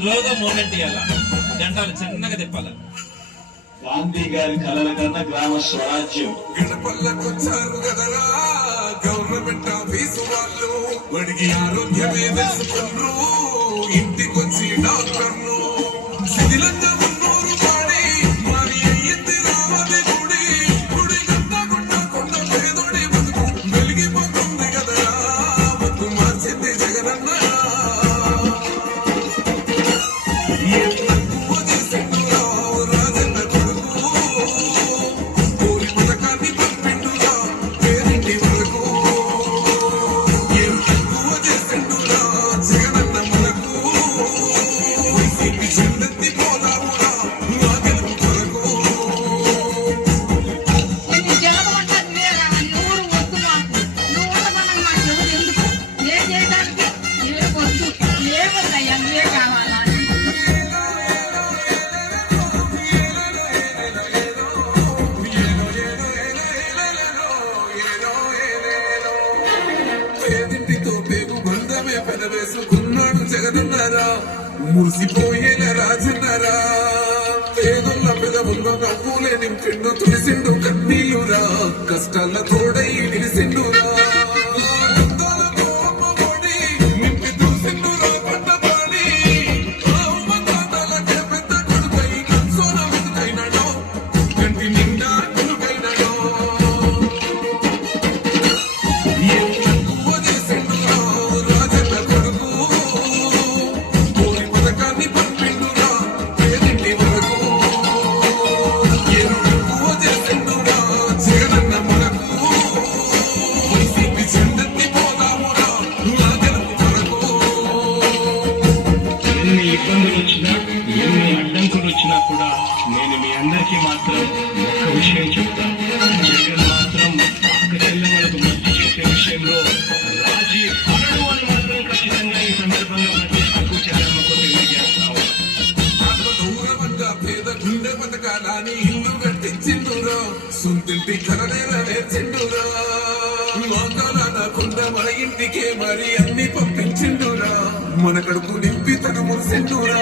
స్లోగా మూమెంట్ ఇవ్వాలా, జెండాలు చిన్నగా తిప్పాలి. గాంధీ గారి కలల కన్నా గ్రామ స్వరాజ్యం. గడపల్లకొచ్చారు కదరా గవర్నమెంట్ ఆఫీసు వాళ్ళు, వడికి ఆరోగ్యమే తెలుసుకున్నారు ఇంటికొచ్చి డాక్టర్లు. శిథిలంగా ఉన్నోరు పాడి మరి అయ్యింది రావది గుడి, గుడి గంట గుంట కొండ పేదోడి బతుకు వెలిగిపోతుంది కదరా, బతుకు మార్చింది జగనన్న. వేసుకున్నాడు జగనన్నారా, మురిసిపోయేల రాజన్నారా, పేదొల్ల పెదవుల్లో నవ్వులే నింపిండు తులిసిండు కన్నీయురా, కష్టాల తోడై నిలిసిండురా. ఎన్ని ఇబ్బందులు వచ్చినా ఎన్ని అడ్డంకులు వచ్చినా కూడా నేను మీ అందరికీ మాత్రం ఒక్క విషయం చెప్తాను. జగన్ మాత్రం అక్క చెల్లెమ్మలకు మంచి చేసే విషయంలో రాజీ పడడు అని మాత్రం ఖచ్చితంగా ఈ సందర్భంగా ప్రతి అక్కు చెల్లెమ్మకు తెలియజేస్తాము. దూరమంగా పేద గుండె బతకాలని ఇల్లు కట్టించిండురా, సొంతింటి కలనేల నేర్చిండురా, కొండ మన ఇంటికే మరి అన్ని పంపించిండురా, మన కడుపు నింపి తను మురిసిండురా.